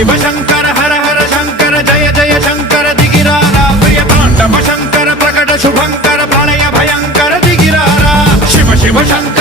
शिव शंकर हर हर शंकर जय जय शंकर दिगिरारा प्रिय तांडव शंकर प्रकट शुभंकर प्रणय भयंकर दिगिरारा शिव शिव शंकर